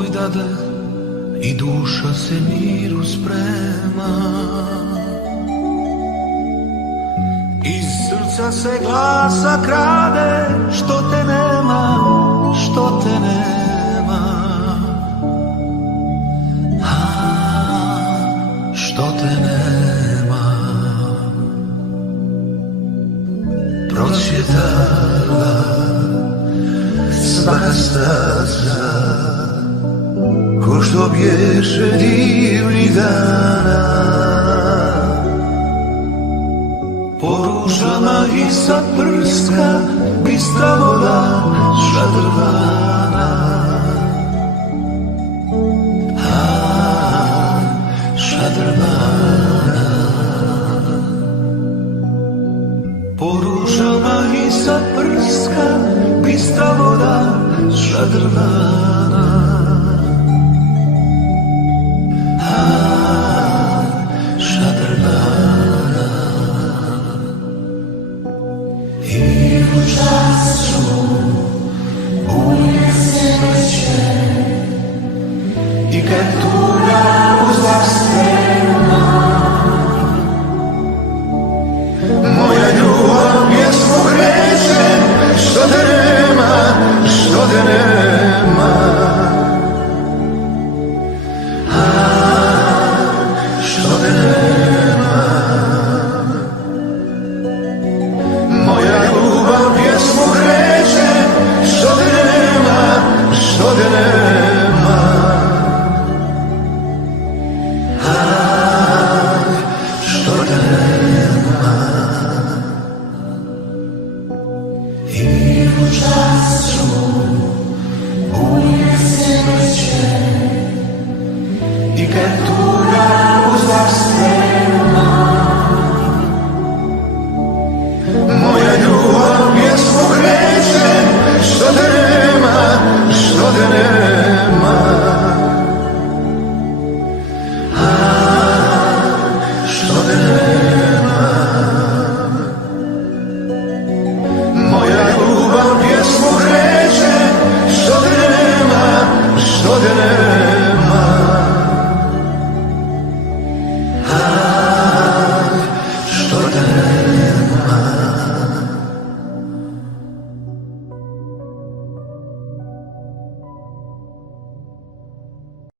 pokoj dade i duša se miru sprema. Iz srca se glasa krade, što te nema, što te nema. Što te nema. Procvjetala svaka staza, ko što bješe divnih dana. Po ružama i sa prska bistra voda šadrvana. Šadrvana. Po ružama i sa prska bistra voda šadrvana.